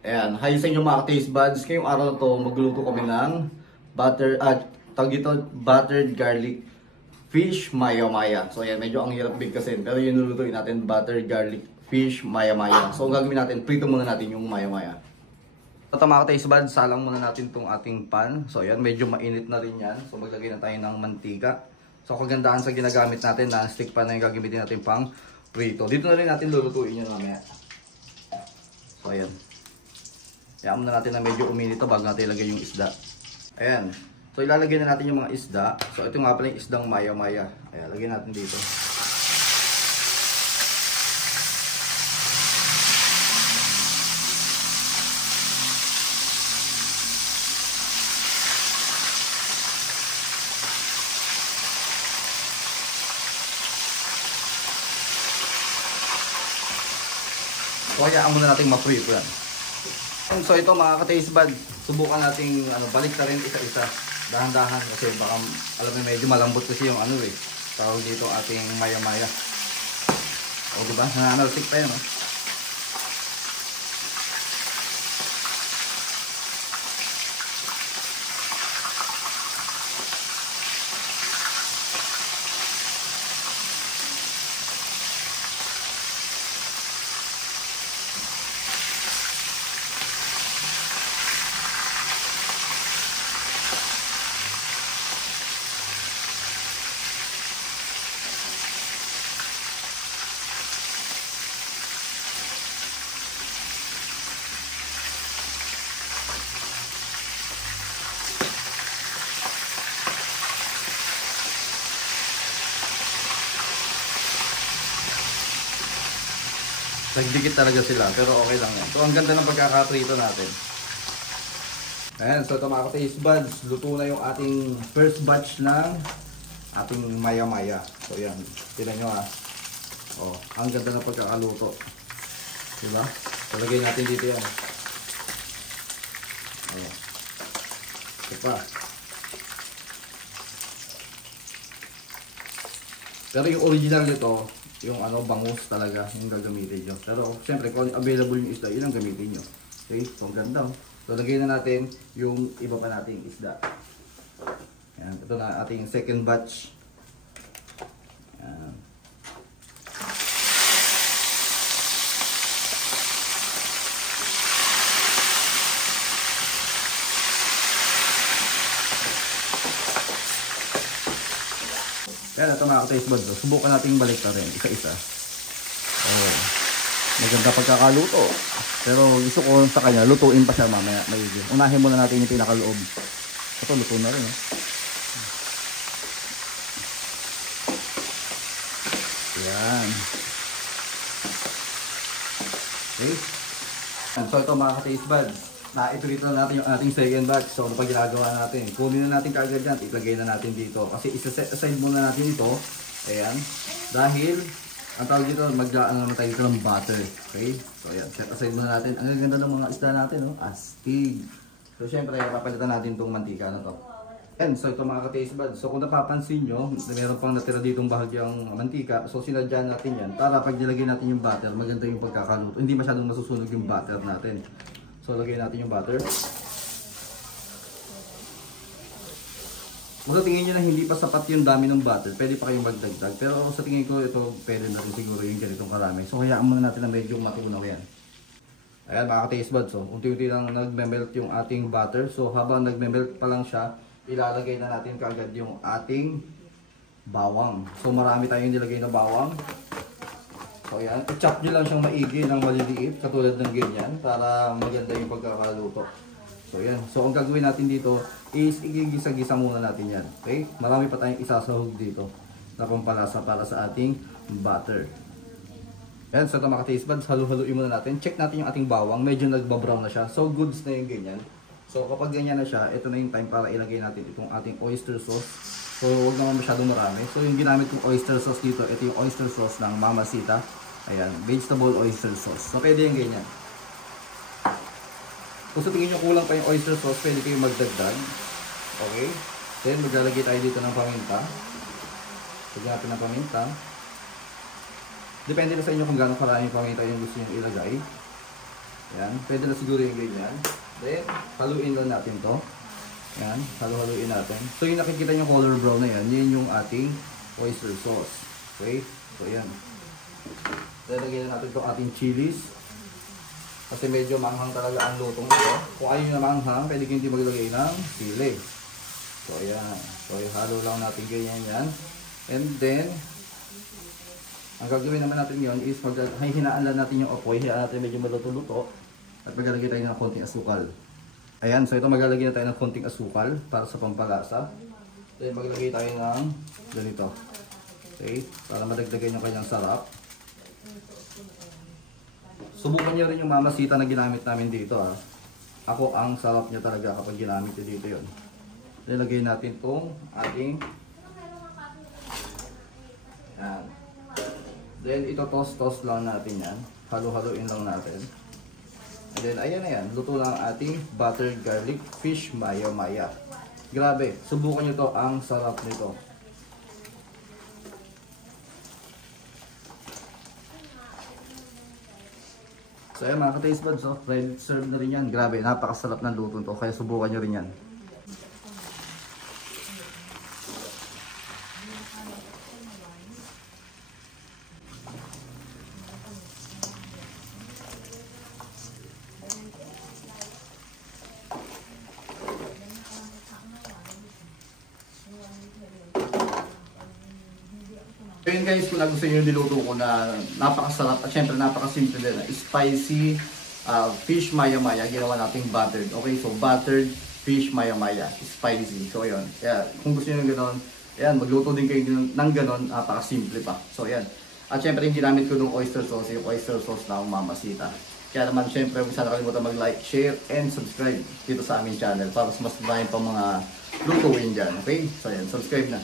Ayan, hi sa inyo mga taste buds. Ngayong araw na to, magluluto kami ng buttered garlic fish maya-maya. So ayan, medyo ang hirap bigkasin. Pero yun nulutuin natin, buttered garlic fish maya-maya. So ang gagawin natin, prito muna natin yung maya-maya. Ito mga taste buds, salang muna natin itong ating pan. So ayan, medyo mainit na rin yan. So maglagay na tayo ng mantika. So kagandahan sa ginagamit natin, non-stick pan na yung gagamitin natin pang prito. Dito na rin natin lulutuin yun mamaya. So ayan. Hayaan muna natin na medyo uminit ito bago natin ilagay yung isda. Ayan. So ilalagay na natin yung mga isda. So ito nga pala yung isdang maya-maya. Ayan, lagyan natin dito. So hayaan muna natin ma-prito yan. So ito mga ka-taste bud, subukan nating balik na rin isa-isa. Dahan-dahan kasi baka alam mo medyo malambot kasi yung tawag dito ating maya-maya. O diba? Nananalsik pa yun. Nagdikit talaga sila, pero okay lang yan. So ang ganda ng pagkakaprito natin. Ayan, so ito mga ka-taste buds, luto na yung ating first batch ng ating maya-maya. So yan, tignan nyo Oh, ang ganda ng pagkakaluto. Diba? So lagay natin dito yan. Oh. Ito pa. Pero yung original nito, yung bangus talaga yung gagamitin nyo. Pero siyempre kung available yung isda, yun ang gamitin nyo. Okay, so ang ganda. So lagay na natin yung iba pa nating isda. Ayan, ito na ating second batch. Ayan. Ayan, ito mga ka-taste buds. Subukan natin balik na rin isa-isa. Oh, maganda pagkakaluto. Pero gusto ko sa kanya, lutuin pa siya mamaya. Unahin muna natin yung pinakaloob. Ito, luto na rin. Ayan. Okay. So ito mga ka-taste buds. Naipilito na natin yung ating second batch. So ano pa ginagawa natin? Kunin na natin kaagad yan. Itlagay na natin dito. Kasi isa-set aside muna natin ito. Ayan. Dahil ang tawag dito, maglaan naman tayo dito ng butter. Okay? So ayan. Set aside muna natin. Ang ganda ng mga isda natin. Astig. So syempre, papalitan natin itong mantika na to. And so ito mga ka-taste buds. So kung napapansin nyo, meron pang natira ditong bahagyang mantika. So sinadyan natin yan. Para pag nilagay natin yung butter, maganda yung pagkakaluto. Hindi masyadong masusunog yung butter natin. So lagay natin yung butter. Kung sa tingin nyo na hindi pa sapat yung dami ng butter, pwede pa kayong magdagdag. Pero sa tingin ko ito pwede na rin siguro yung ganitong karami. So hayaan muna natin na medyo matunaw yan. Ayan mga ka-taste buds. So unti-unti lang nagme-melt yung ating butter. So habang nagme-melt pa lang siya, ilalagay na natin kaagad yung ating bawang. So marami tayong nilagay na bawang. So ayan, i-chop nyo lang siyang maigi ng maliliit, katulad ng ganyan, para maganda yung pagkakaluto. So ayan, so ang gagawin natin dito is igigisa-gisa muna natin yan. Okay? Marami pa tayong isasahog dito na pampalasa para sa ating butter. Ayan, so ito mga taste buds, halu-haluin muna natin. Check natin yung ating bawang, medyo nagbabrown na siya. So goods na yung ganyan. So kapag ganyan na siya, ito na yung time para ilagay natin itong ating oyster sauce. So huwag naman masyadong marami. So yung ginamit kong oyster sauce dito, ito yung oyster sauce ng Mama Sita. Ayan, vegetable oyster sauce. So pwede yung ganyan. Kung sa tingin nyo kulang pa yung oyster sauce, pwede kayong magdagdag. Okay? Then maglalagay tayo dito ng paminta. Lagyan natin ng paminta. Depende na sa inyo kung gaano karami paminta yung gusto nyo ilagay. Yan, pwede na siguro yung ganyan. Then, haluin lang natin to. Yan, halu-haluin natin. So yung nakikita nyo color brown na yan, yun yung ating oyster sauce. Okay, so yan. Lalagyan na natin itong ating chilies. Kasi medyo manghang talaga ang lutong ito. Kung ayaw na manghang, pwede kayo hindi maglagay ng sili. So ayan. So halo lang natin ganyan yan. And then, ang gagawin naman natin yun is hinaan lang natin yung apoy. Hinaan natin medyo maluto-luto. At maglalagay tayo ng konting asukal. Ayan, so ito maglalagay na tayo ng konting asukal para sa pampalasa. Then maglagay tayo ng ganito. Okay, para madagdagan yung kanyang sarap. Subukan nyo rin yung mamasita na ginamit namin dito ha. Ako ang sarap niya talaga kapag ginamit nyo dito yun. Nilagay natin itong ating yan. Then ito toss lang natin yan. Halo-haloin lang natin. And then ayan na yan. Luto lang ang ating buttered garlic fish maya-maya. Grabe, subukan nyo to, ang sarap nito. So ayan mga ka-taste buds, ready to serve na rin yan. Grabe, napakasarap ng luto to. Kaya subukan nyo rin yan. So yun guys, kung nagustuhan nyo yung niluto ko na napakasarap at syempre napakasimple din. Spicy fish maya-maya, ginawa nating buttered. Okay, so buttered fish maya-maya, spicy. So yun, yeah, kung gusto nyo yung gano'n, yan, magluto din kayo ng gano'n, napakasimple pa. So yan, at syempre yung ginamit ko ng oyster sauce, yung oyster sauce na Mamasita. Kaya naman syempre, huwag sana kalimutan mag-like, share, and subscribe dito sa aming channel para mas marami pang mga lutuin dyan. Okay, so yan, subscribe na.